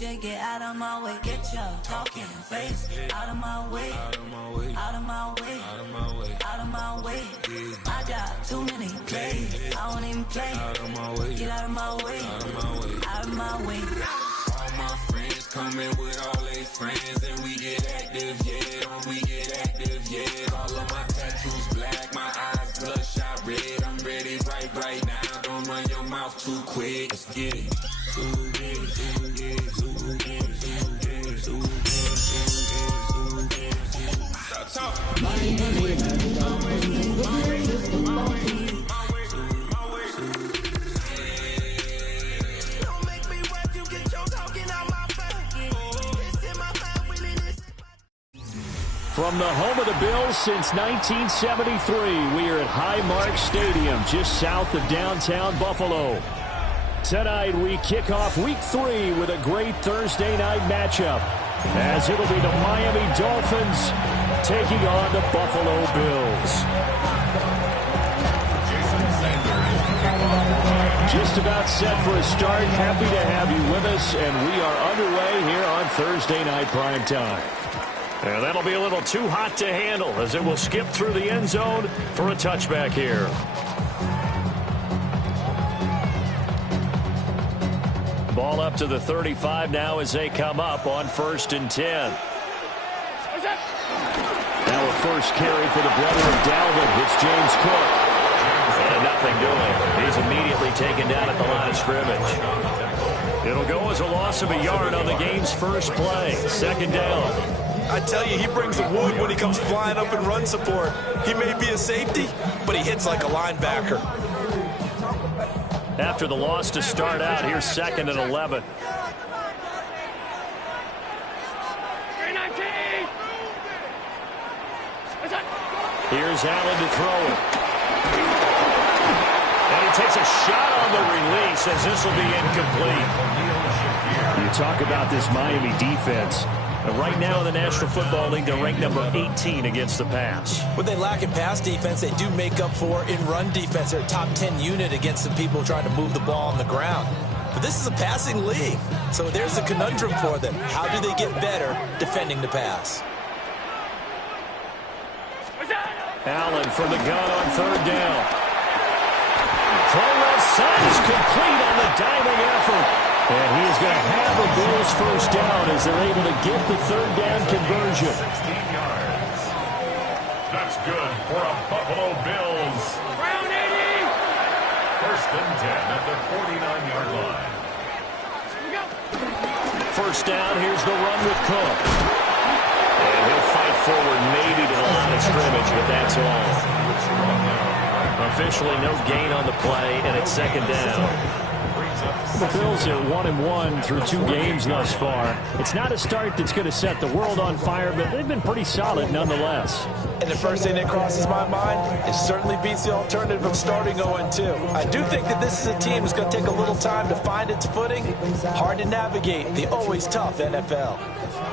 shit, get out of my way. Get your talking face out of my way. Out of my way. Out of my way. Out of my way. Out of my way. I got too many plays. I won't even play. Out of my way. Get out of my way. Out of my way. Out of my way. All my friends coming with all their friends, and we get active, yeah. We get active, yeah. All of my tattoos black, my eyes bloodshot red. I'm ready right now. Don't run your mouth too quick. Let's get it. From the home of the Bills since 1973, we are at Highmark Stadium, just south of downtown Buffalo. Tonight, we kick off Week 3 with a great Thursday night matchup, as it'll be the Miami Dolphins taking on the Buffalo Bills. Just about set for a start. Happy to have you with us, and we are underway here on Thursday Night Primetime. And that'll be a little too hot to handle as it will skip through the end zone for a touchback here. Ball up to the 35 now as they come up on 1st and 10. Now a first carry for the brother of Dalvin. It's James Cook. And nothing doing. He's immediately taken down at the line of scrimmage. It'll go as a loss of a yard on the game's first play. 2nd down. I tell you, he brings the wood when he comes flying up in run support. He may be a safety, but he hits like a linebacker. After the loss to start out, here's 2nd and 11. Here's Allen to throw it. And he takes a shot on the release as this will be incomplete. You talk about this Miami defense. And right now in the National Football League, they're ranked number 18 against the pass. What they lack in pass defense, they do make up for in run defense. They're a top 10 unit against the people trying to move the ball on the ground. But this is a passing league, so there's a conundrum for them. How do they get better defending the pass? Allen from the gun on 3rd down. Throw left side is complete on the diving effort. And he is going to have a Bills first down as they're able to get the 3rd down conversion. 16 yards. That's good for a Buffalo Bills. Brown 80. 1st and 10 at the 49-yard line. First down, here's the run with Cook. And he'll fight forward maybe to the line of scrimmage, but that's all. Officially no gain on the play, and it's 2nd down. The Bills are 1-1 through 2 games thus far. It's not a start that's going to set the world on fire, but they've been pretty solid nonetheless. And the first thing that crosses my mind, it certainly beats the alternative of starting 0-2. I do think that this is a team that's going to take a little time to find its footing. Hard to navigate the always tough NFL.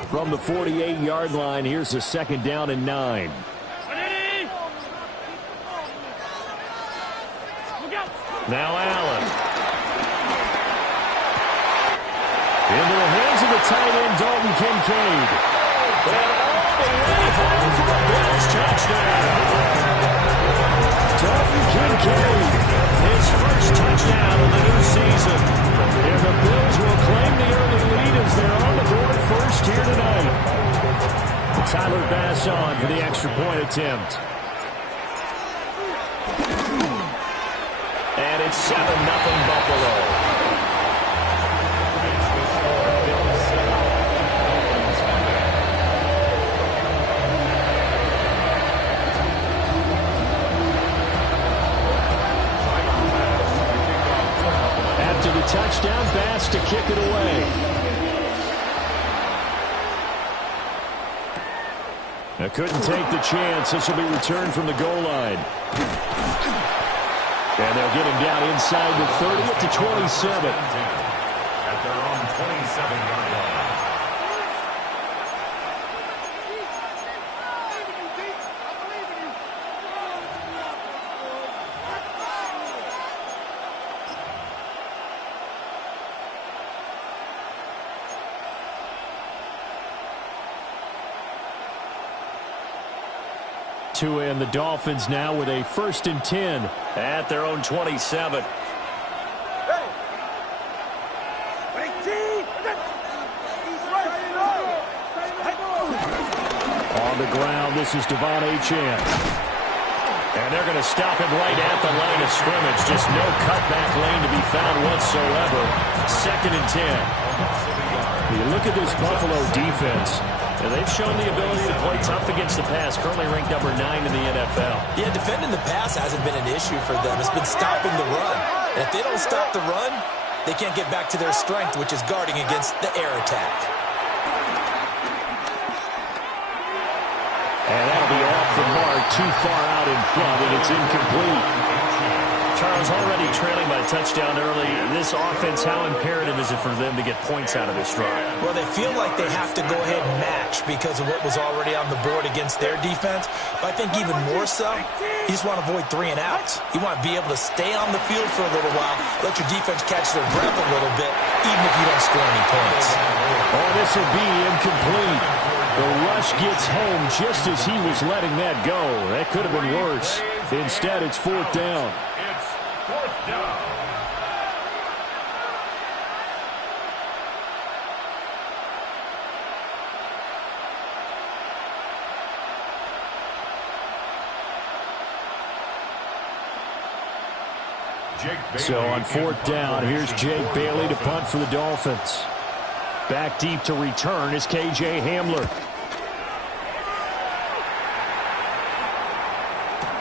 From the 48-yard line, here's the 2nd down and 9. Now Allen. Into the hands of the tight end, Dalton Kincaid. And all the way home for a Bills touchdown. Dalton Kincaid. His first touchdown of the new season. And the Bills will claim the early lead as they're on the board first here tonight. Tyler Bass on for the extra point attempt. And it's 7-0 Buffalo. Touchdown pass to kick it away. Now couldn't take the chance. This will be returned from the goal line. And they'll get him down inside the 30 at the 27. At their own 27-yard line. to, and the Dolphins now with a 1st and 10. At their own 27. On the ground, this is Devon Achane. And they're going to stop him right at the line of scrimmage. Just no cutback lane to be found whatsoever. 2nd and 10. You look at this Buffalo defense. And they've shown the ability to play tough against the pass. Currently ranked number 9 in the NFL. Yeah, defending the pass hasn't been an issue for them. It's been stopping the run. And if they don't stop the run, they can't get back to their strength, which is guarding against the air attack. And that'll be off the mark, too far out in front, and it's incomplete. Charles, already trailing by a touchdown early. This offense, how imperative is it for them to get points out of this drive? Well, they feel like they have to go ahead and match because of what was already on the board against their defense. But I think even more so, you just want to avoid 3 and outs. You want to be able to stay on the field for a little while, let your defense catch their breath a little bit, even if you don't score any points. Oh, this will be incomplete. The rush gets home just as he was letting that go. That could have been worse. Instead, it's 4th down. It's 4th down. So on 4th down, here's Jake Bailey to punt for the Dolphins. Back deep to return is K.J. Hamler.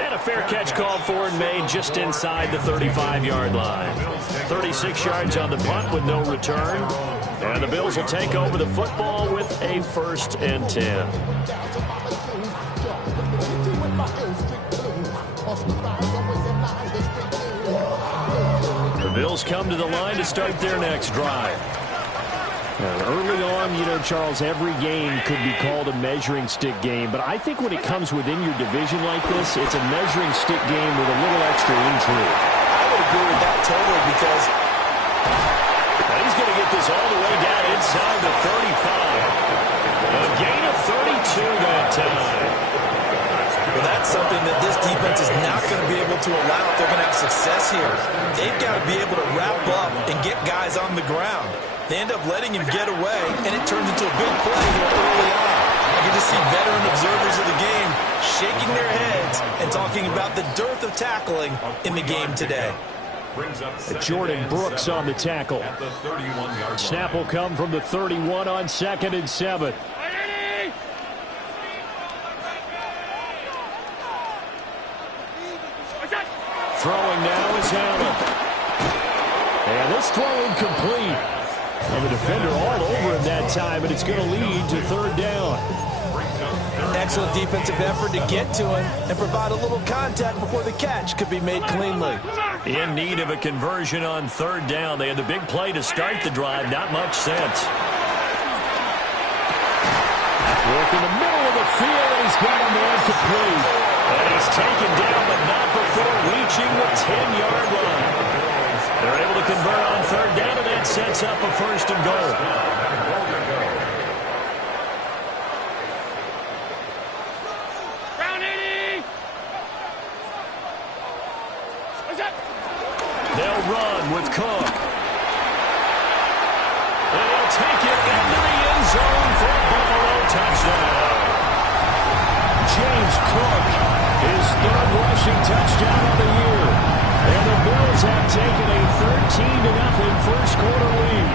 And a fair catch called for and made just inside the 35-yard line. 36 yards on the punt with no return. And the Bills will take over the football with a 1st and 10. The Bills come to the line to start their next drive. Early on, you know, Charles, every game could be called a measuring stick game. But I think when it comes within your division like this, it's a measuring stick game with a little extra intrigue. I would agree with that totally because he's going to get this all the way down inside the 35. A gain of 32 that time. Well, that's something that this defense is not going to be able to allow if they're going to have success here. They've got to be able to wrap up and get guys on the ground. They end up letting him get away, and it turns into a big play here early on. I can just see veteran observers of the game shaking their heads and talking about the dearth of tackling in the game today. Jordan Brooks on the tackle. Snap will come from the 31 on 2nd and 7. Throwing now is Allen. And this throw incomplete. And the defender all over him that time, and it's going to lead to 3rd down. Excellent defensive effort to get to him and provide a little contact before the catch could be made cleanly. In need of a conversion on 3rd down. They had the big play to start the drive. Not much sense. Work in the middle of the field, and he's got a man complete. And he's taken down, but not before reaching the 10-yard line. They're able to convert on 3rd down, and that sets up a 1st and goal. They'll run with Cook. And he'll take it into the end zone for a Buffalo touchdown. James Cook, his 3rd rushing touchdown of the year. And the Bills have taken a 13-0 first-quarter lead.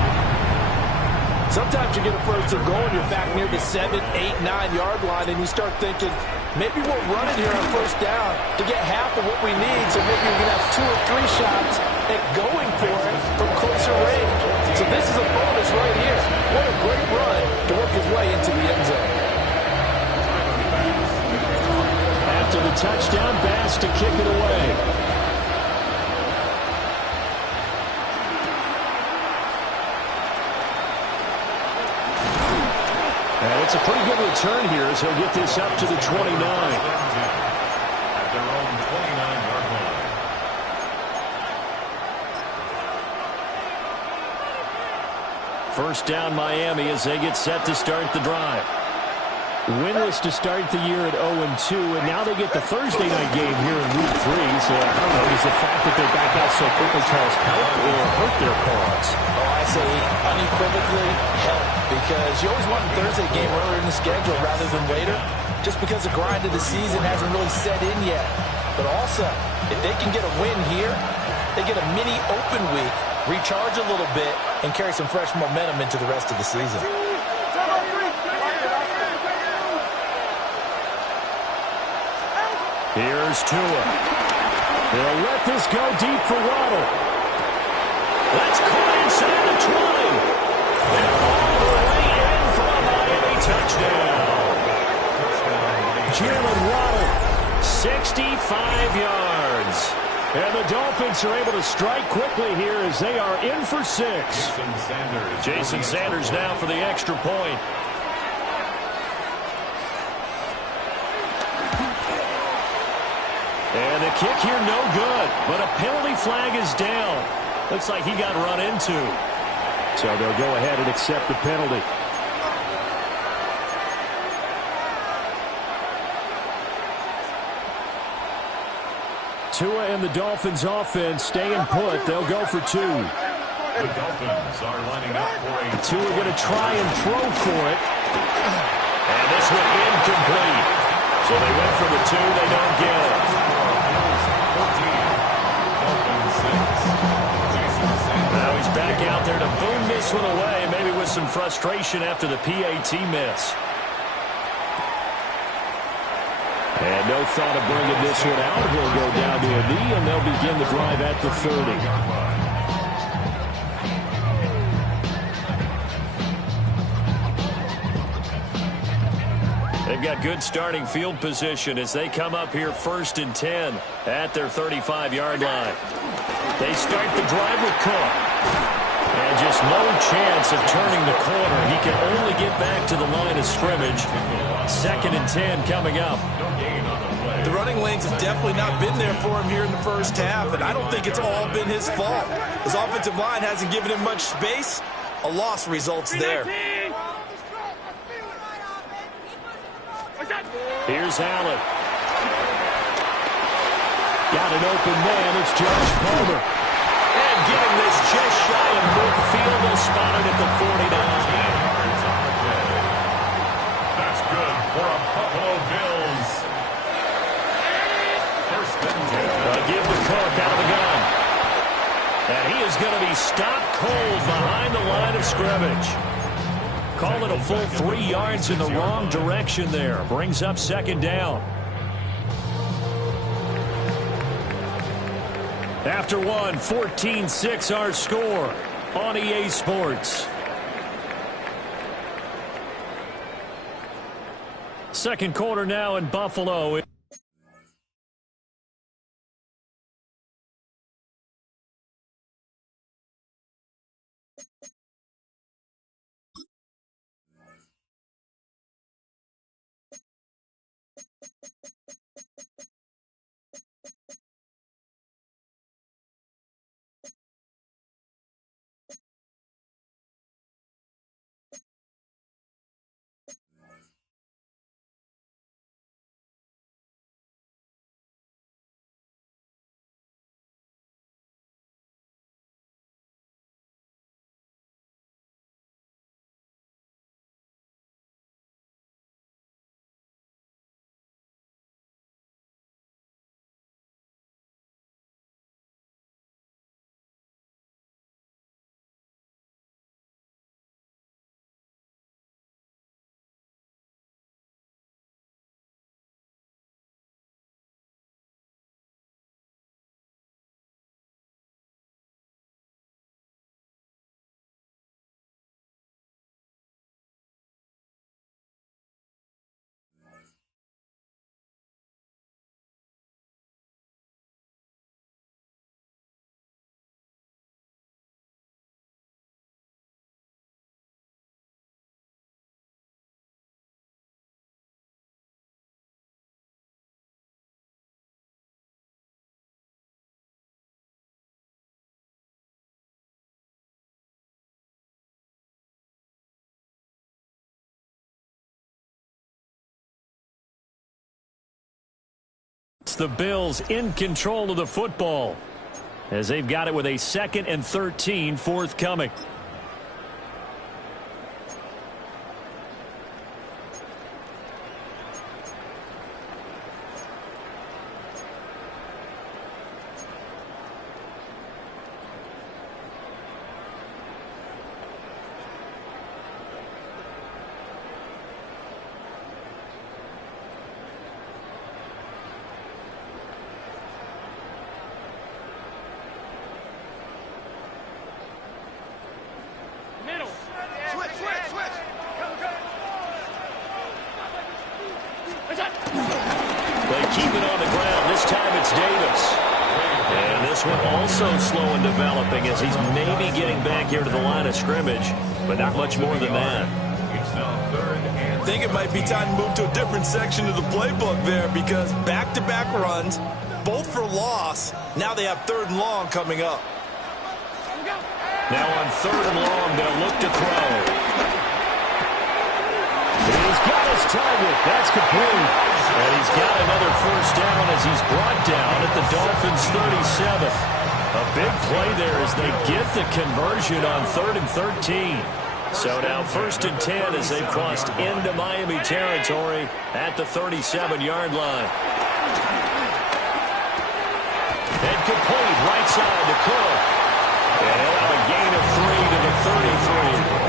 Sometimes you get a 1st and goal and you're back near the 7, 8, 9-yard line, and you start thinking, maybe we'll run it here on 1st down to get half of what we need, so maybe we can have 2 or 3 shots at going for it from closer range. So this is a bonus right here. What a great run to work his way into the end zone. After the touchdown, Bass to kick it away. And it's a pretty good return here as he'll get this up to the 29. At their own 29-yard line. 1st down Miami as they get set to start the drive. Winless to start the year at 0-2, and now they get the Thursday night game here in Week 3. So, I don't know, does the fact that they're back out so quickly cause help or hurt their cause? Oh, I say unequivocally help, because you always want a Thursday game earlier in the schedule rather than later, just because the grind of the season hasn't really set in yet. But also, if they can get a win here, they get a mini open week, recharge a little bit, and carry some fresh momentum into the rest of the season. Here's Tua. They'll let this go deep for Waddle. That's caught inside the 20. And all the way in for a Miami touchdown. Jalen Waddle, 65 yards. And the Dolphins are able to strike quickly here as they are in for 6. Jason Sanders now for the extra point. And the kick here no good, but a penalty flag is down. Looks like he got run into. So they'll go ahead and accept the penalty. Tua and the Dolphins offense staying put. They'll go for 2. The Dolphins are lining up for a... Tua going to try and throw for it. And this one incomplete. So they went for the 2. They don't get it. Now he's back out there to boom this one away, maybe with some frustration after the PAT miss. And no thought of bringing this one out. He'll go down to a knee, and they'll begin the drive at the 30. They've got good starting field position as they come up here 1st and 10 at their 35-yard line. They start the drive with Cook. And just no chance of turning the corner. He can only get back to the line of scrimmage. 2nd and 10 coming up. The running lanes have definitely not been there for him here in the first half, and I don't think it's all been his fault. His offensive line hasn't given him much space. A loss results there. Here's Allen. Got an open man. It's Josh Palmer. And getting this just shy of midfield. They'll spot it at the 49. That's good for a Buffalo Bills. 1st and 10. Give the Cook out of the gun. And he is going to be stopped cold behind the line of scrimmage. Call it a full 3 yards in the wrong direction there. Brings up 2nd down. After one, 14-6 our score on EA Sports. Second quarter now in Buffalo. puts the Bills in control of the football as they've got it with a 2nd and 13 forthcoming. They keep it on the ground. This time it's Davis. And this one also slow in developing as he's maybe getting back here to the line of scrimmage, but not much more than that. I think it might be time to move to a different section of the playbook there because back-to-back runs, both for loss. Now they have 3rd and long coming up. Now on 3rd and long, they'll look to throw. He's got his target. That's complete. And he's got another first down as he's brought down at the Dolphins' 37. A big play there as they get the conversion on 3rd and 13. So now 1st and 10 as they've crossed into Miami territory at the 37-yard line. And complete right side to Cook. And he'll have a gain of 3 to the 33.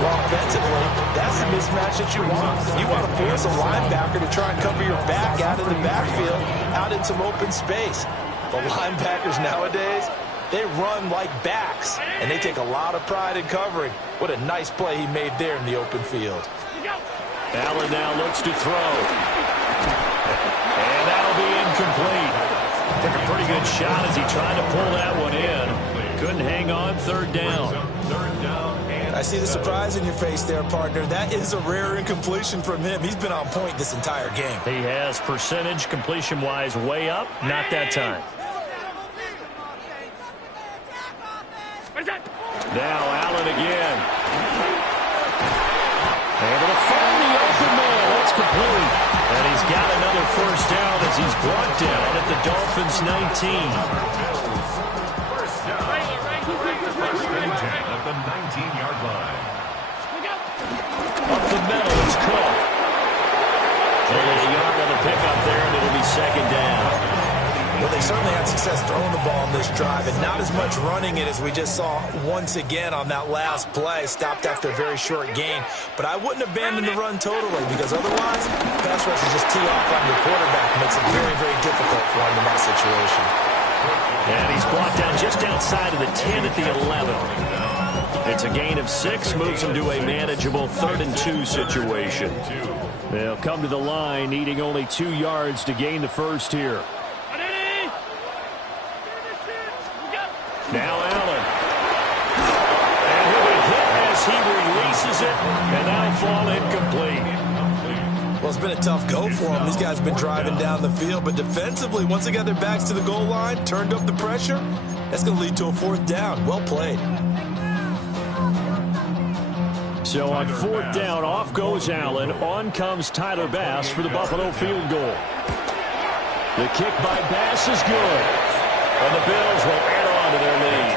Well, offensively, that's the mismatch that you want. You want to force a linebacker to try and cover your back out in the backfield, out in some open space. The linebackers nowadays, they run like backs, and they take a lot of pride in covering. What a nice play he made there in the open field. Allen now looks to throw. And that'll be incomplete. Took a pretty good shot as he tried to pull that one in. Couldn't hang on. 3rd down. I see the surprise in your face there, partner. That is a rare incompletion from him. He's been on point this entire game. He has percentage completion-wise way up. Not that time. Now Allen again. Able to find the open man. That's complete. And he's got another first down as he's brought down at the Dolphins' 19. At the 19-yard line. Up the middle is Cook. Only a yard on the pickup there, and it'll be 2nd down. Well, they certainly had success throwing the ball on this drive, and not as much running it as we just saw once again on that last play. Stopped after a very short gain. But I wouldn't abandon the run totally, because otherwise, pass rushers just tee off on your quarterback. Makes it very, very difficult for him in that situation. And he's brought down just outside of the 10 at the 11. It's a gain of 6, moves him to a manageable 3rd and 2 situation. They'll come to the line, needing only 2 yards to gain the first here. Now Allen. And he'll be hit as he releases it, and that'll fall incomplete. Well, it's been a tough go for them. These guys have been driving down the field, but defensively, once they got their backs to the goal line, turned up the pressure, that's going to lead to a 4th down. Well played. So on 4th down, off goes Allen. On comes Tyler Bass for the Buffalo field goal. The kick by Bass is good. And the Bills will add on to their lead.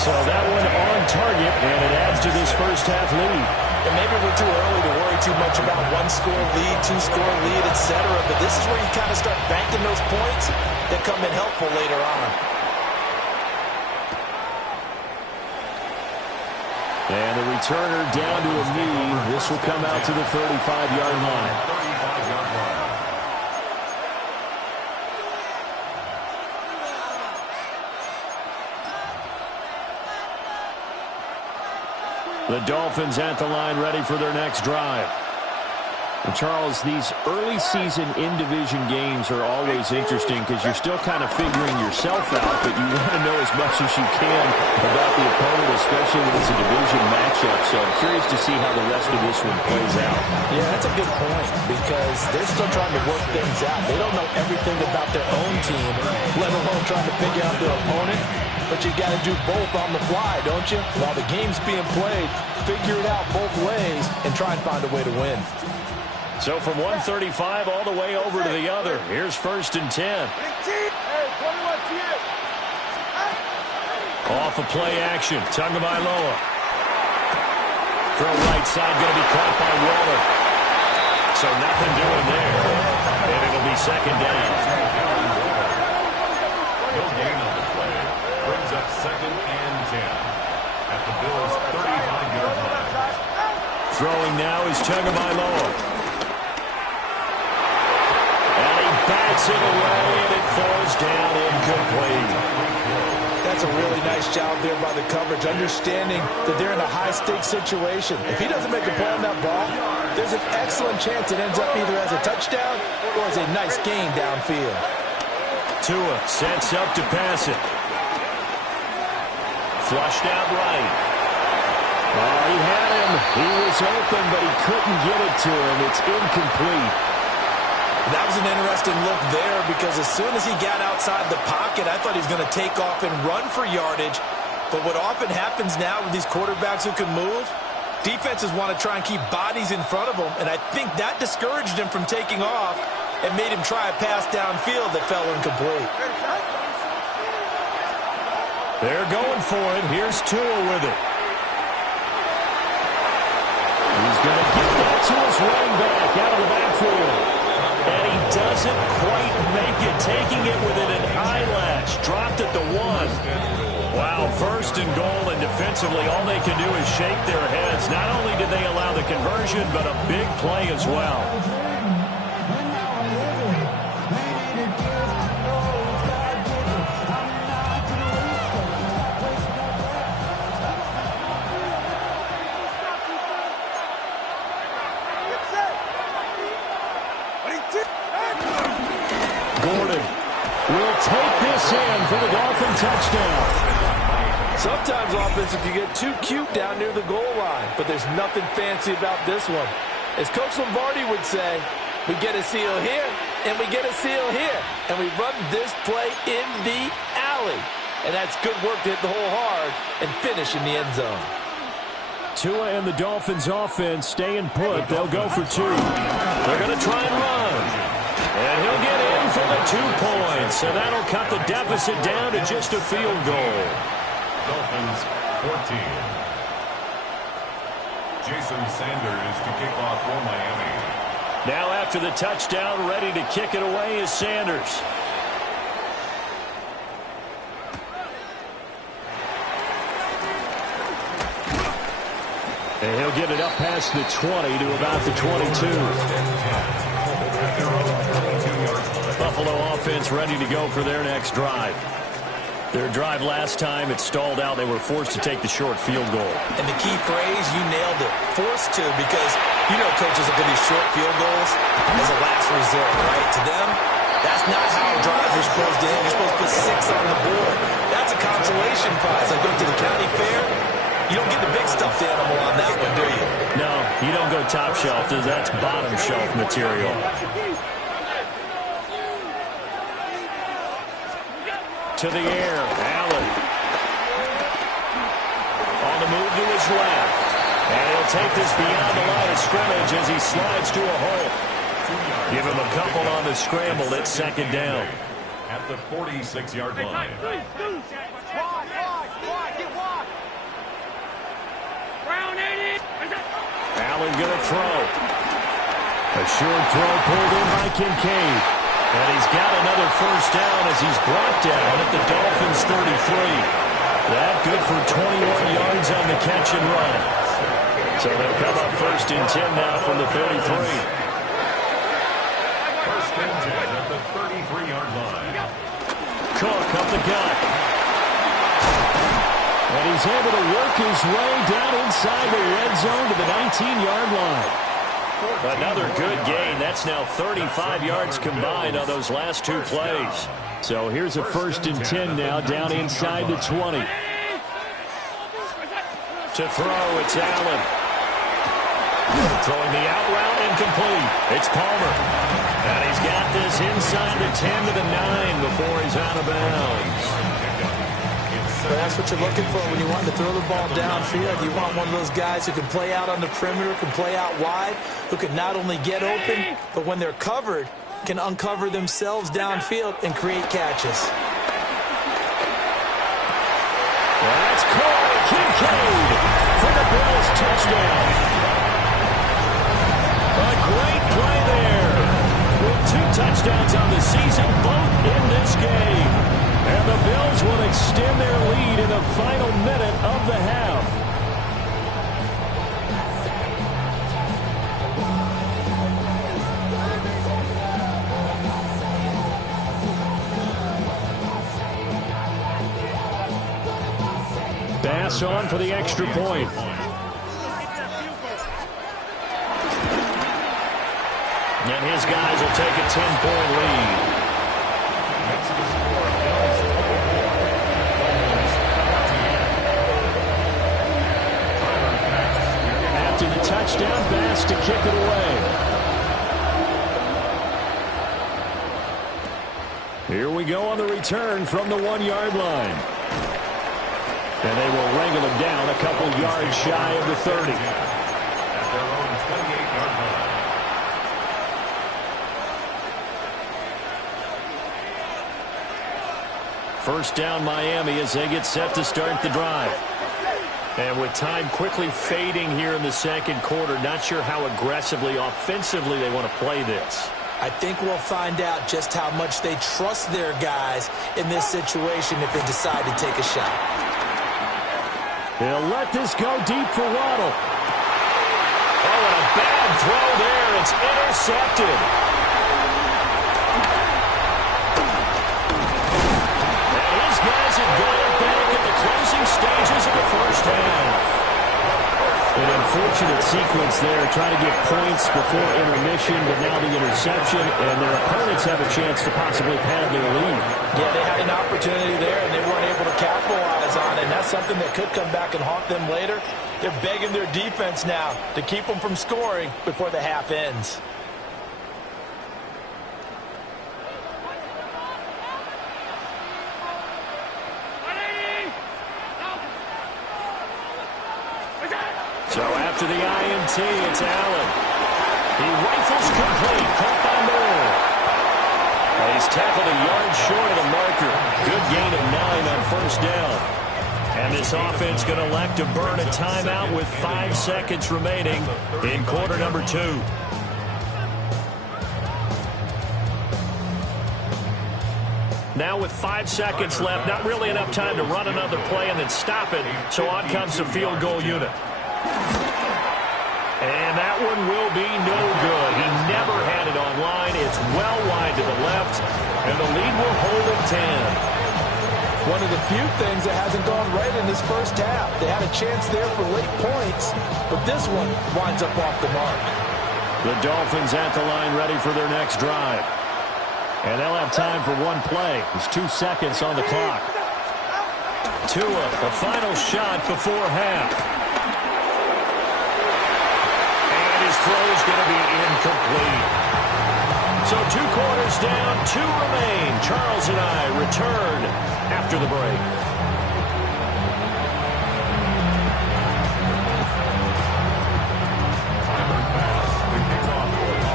So that one on target, and it adds to this first half lead. And maybe we're too early to worry too much about 1-score lead, 2-score lead, etc. But this is where you kind of start banking those points that come in helpful later on. And the returner down to a knee. This will come out to the 35-yard line. The Dolphins at the line, ready for their next drive. And Charles, these early season in-division games are always interesting because you're still kind of figuring yourself out, but you want to know as much as you can about the opponent, especially when it's a division matchup. So I'm curious to see how the rest of this one plays out. Yeah, that's a good point because they're still trying to work things out. They don't know everything about their own team, let alone trying to figure out their opponent. But you got to do both on the fly, don't you? While the game's being played, figure it out both ways and try and find a way to win. So from 135 all the way over to the other. Here's 1st and 10. Off of play action. Tagovailoa. Throw right side, going to be caught by Waller. So nothing doing there. And it'll be 2nd down. He'll gain on the play. Brings up 2nd and 10 at the Bills' 35-yard line. Throwing now is Tagovailoa. And he bats it away, and it falls down incomplete. That's a really nice job there by the coverage, understanding that they're in a high-stakes situation. If he doesn't make a play on that ball, there's an excellent chance it ends up either as a touchdown or as a nice gain downfield. Tua sets up to pass it. Flushed out right. Oh, he had him. He was open, but he couldn't get it to him. It's incomplete. That was an interesting look there because as soon as he got outside the pocket, I thought he was going to take off and run for yardage. But what often happens now with these quarterbacks who can move, defenses want to try and keep bodies in front of them, and I think that discouraged him from taking off and made him try a pass downfield that fell incomplete. They're going for it. Here's Tua with it. He's going to get that to his running back out of the backfield. And he doesn't quite make it, taking it within an eyelash. Dropped at the 1. Wow, 1st and goal, and defensively all they can do is shake their heads. Not only did they allow the conversion, but a big play as well. Gordon will take this in for the Dolphin touchdown. Sometimes offensive can get too cute down near the goal line, but there's nothing fancy about this one. As Coach Lombardi would say, we get a seal here, and we get a seal here, and we run this play in the alley. And that's good work to hit the hole hard and finish in the end zone. Tua and the Dolphins offense staying put. They'll go for 2. They're going to try and run. And he'll get in for the 2 points. And that'll cut the deficit down to just a field goal. Dolphins 14. Jason Sanders to kick off for Miami. Now after the touchdown, ready to kick it away is Sanders. And he'll get it up past the 20 to about the 22. Buffalo offense ready to go for their next drive. Their drive last time, it stalled out. They were forced to take the short field goal. And the key phrase, you nailed it, forced to, because you know coaches look at these short field goals as a last resort, right? To them, that's not how drives are supposed to end. You're supposed to put 6 on the board. That's a consolation prize. I go to the county fair. You don't get the big stuffed animal on that one, do you? No, you don't go top shelf. That's bottom shelf material. To the air, Allen. On the move to his left. And he'll take this beyond the line of scrimmage as he slides to a hole. Give him a couple on the scramble. It's 2nd down. At the 46-yard line. Allen going to throw. A short throw pulled in by Kincaid. And he's got another 1st down as he's brought down at the Dolphins' 33. That good for 21 yards on the catch and run. So they'll come up 1st and 10 now from the 33. 1st and 10 at the 33-yard line. Cook up the gut. And he's able to work his way down inside the red zone to the 19-yard line. Another good gain. That's now 35 yards combined on those last 2 plays. So here's a 1st and 10 now down inside the 20. To throw, it's Allen. Throwing the out route incomplete. It's Palmer. And he's got this inside the 10 to the 9 before he's out of bounds. It's But that's what you're looking for when you want to throw the ball downfield. You want one of those guys who can play out on the perimeter, can play out wide, who can not only get open, but when they're covered, can uncover themselves downfield and create catches. That's Corey Kincaid for the Bills touchdown. A great play there. With 2 touchdowns on the season, both in this game. And the Bills will extend their lead in the final minute of the half. Bass on for the extra point. And his guys will take a 10-point lead. After the touchdown, Bass to kick it away. Here we go on the return from the 1-yard line. And they will wrangle him down a couple yards shy of the 30. At their own 28-yard line. First down Miami as they get set to start the drive. And with time quickly fading here in the second quarter, not sure how aggressively, offensively they want to play this. I think we'll find out just how much they trust their guys in this situation if they decide to take a shot. They'll let this go deep for Waddle. Oh, and a bad throw there. It's intercepted. And his guys have got it back at the closing stages of the first half. An unfortunate sequence there, trying to get points before intermission, but now the interception, and their opponents have a chance to possibly pad their lead. Yeah, they had an opportunity there, and they weren't able to capitalize on it, and that's something that could come back and haunt them later. They're begging their defense now to keep them from scoring before the half ends. So after the INT, it's Allen. He rifles complete, caught by Moore. Well, he's tackled a yard short of the marker. Good gain of 9 on first down. And this offense going to elect to burn a timeout with 5 seconds remaining in quarter number 2. Now with 5 seconds left, not really enough time to run another play and then stop it. So on comes the field goal unit. And that one will be no good. He never had it on line. It's well wide to the left, and the lead will hold at 10. One of the few things that hasn't gone right in this first half. They had a chance there for late points, but this one winds up off the mark. The Dolphins at the line ready for their next drive. And they'll have time for one play. There's 2 seconds on the clock. Tua, the final shot before half. Throw's going to be incomplete. So 2 quarters down, 2 remain. Charles and I return after the break.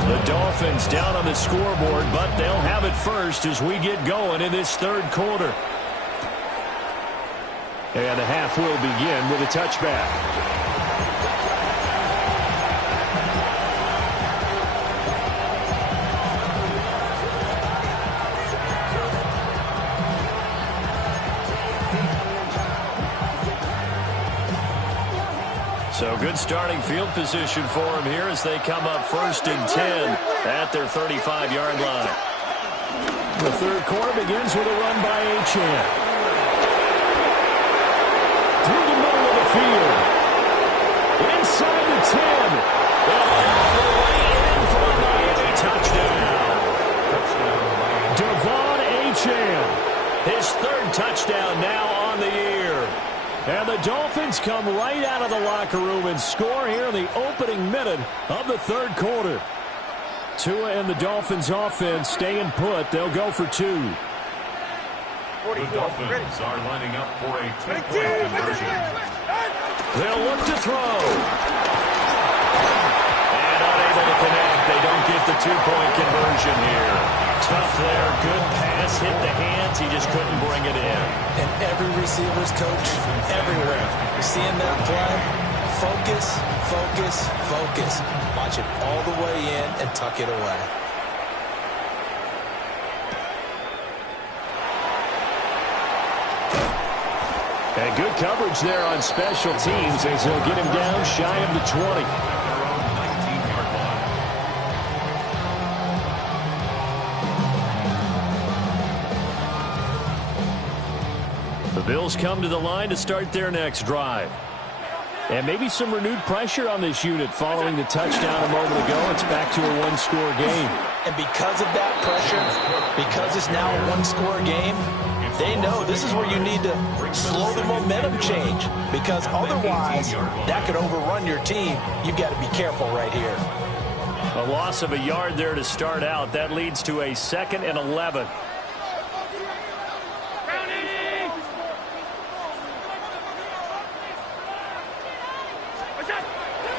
The Dolphins down on the scoreboard, but they'll have it first as we get going in this third quarter. And the half will begin with a touchback. So good starting field position for them here as they come up 1st and 10 at their 35-yard line. The third quarter begins with a run by Achane. Through the middle of the field. Inside the 10. All the way in for a Miami touchdown. Devon Achane. His 3rd touchdown now on the year. And the Dolphins come right out of the locker room and score here in the opening minute of the third quarter. Tua and the Dolphins offense staying put. They'll go for 2. The Dolphins are lining up for a two-point conversion. They'll look to throw. And unable to connect. They don't get the two-point conversion here. Tough there. Good pass. Hit the hands. He just couldn't bring it in. And every receiver's coach, everywhere, seeing that play, focus, focus, focus. Watch it all the way in and tuck it away. And good coverage there on special teams as they'll get him down shy of the 20. The Bills come to the line to start their next drive. And maybe some renewed pressure on this unit following the touchdown a moment ago. It's back to a one-score game. And because of that pressure, because it's now a one-score game, they know this is where you need to slow the momentum change, because otherwise that could overrun your team. You've got to be careful right here. A loss of a yard there to start out. That leads to a 2nd and 11.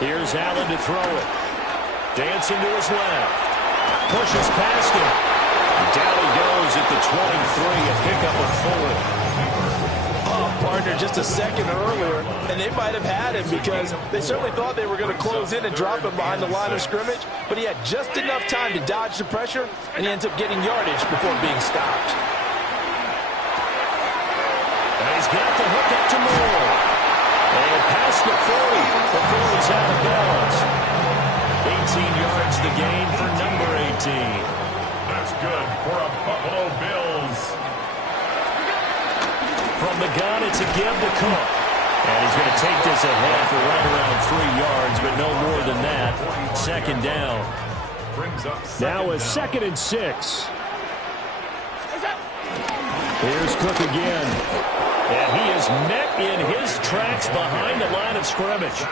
Here's Allen to throw it. Dancing to his left. Pushes past him. Down he goes at the 23, a pickup of 4. Oh, partner, just a second earlier, and they might have had him because they certainly thought they were going to close in and drop him behind the line of scrimmage, but he had just enough time to dodge the pressure, and he ends up getting yardage before being stopped. And he's got the hook up to Moore. And past the 40 before he's out of bounds. 18 yards the gain for number 18. That's good for a Buffalo Bills. From the gun, it's a give to Cook. And he's going to take this ahead for right around 3 yards, but no more than that. 2nd down. Now a 2nd and 6. Here's Cook again. And he is met in his tracks behind the line of scrimmage.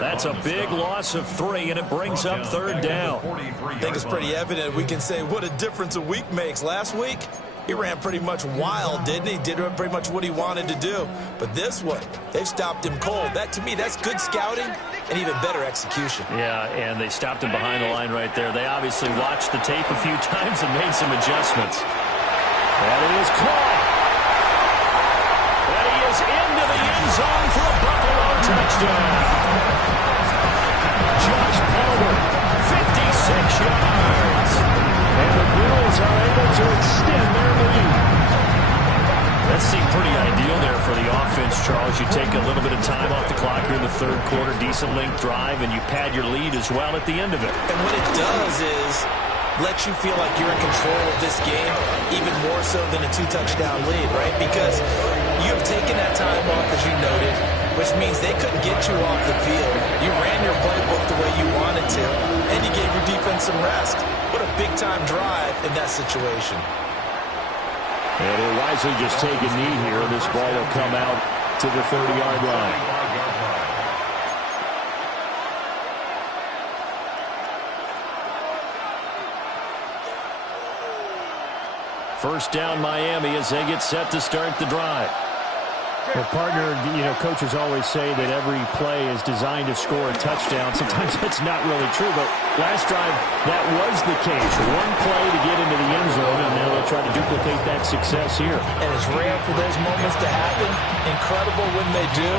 That's a big loss of 3, and it brings up 3rd down. I think it's pretty evident. We can say what a difference a week makes. Last week, he ran pretty much wild, didn't he? Did pretty much what he wanted to do. But this one, they've stopped him cold. That, to me, that's good scouting and even better execution. Yeah, and they stopped him behind the line right there. They obviously watched the tape a few times and made some adjustments. And it is caught. And he is into the end zone for a Buffalo touchdown. Josh Palmer, 56 yards. And the Bills are able to extend their lead. That seemed pretty ideal there for the offense, Charles. You take a little bit of time off the clock here in the 3rd quarter, decent length drive, and you pad your lead as well at the end of it. And what it does is let you feel like you're in control of this game, even more so than a 2-touchdown lead, right? Because you've taken that time off, as you noted, which means they couldn't get you off the field. You ran your playbook the way you wanted to, and you gave your defense some rest. What a big-time drive in that situation. And he'll wisely just take a knee here. This ball will come out to the 30-yard line. First down, Miami, as they get set to start the drive. Well, partner, coaches always say that every play is designed to score a touchdown. Sometimes that's not really true, but last drive, that was the case. One play to get into the end zone, and now they'll try to duplicate that success here. And it's rare for those moments to happen. Incredible when they do.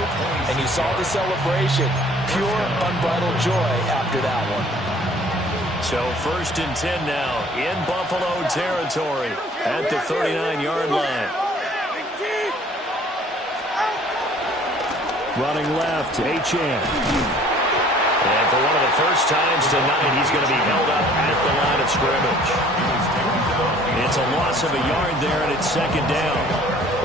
And you saw the celebration. Pure, unbridled joy after that one. So 1st and 10 now in Buffalo territory at the 39-yard line. Running left, Achane. And for one of the first times tonight, he's going to be held up at the line of scrimmage. It's a loss of a yard there, and it's 2nd down.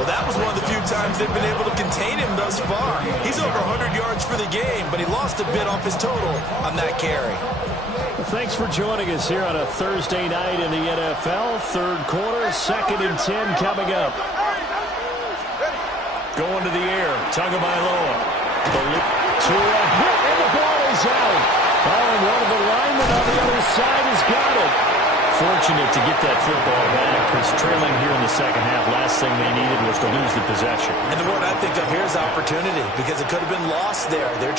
Well, that was one of the few times they've been able to contain him thus far. He's over 100 yards for the game, but he lost a bit off his total on that carry. Well, thanks for joining us here on a Thursday night in the NFL. 3rd quarter, 2nd and 10 coming up. Going to the air, Tagovailoa. To a hit, and the ball is out. Oh, and one of the linemen on the other side has got it. fortunate to get that football back because trailing here in the second half, last thing they needed was to lose the possession. And the word I think of here is opportunity because it could have been lost there. Their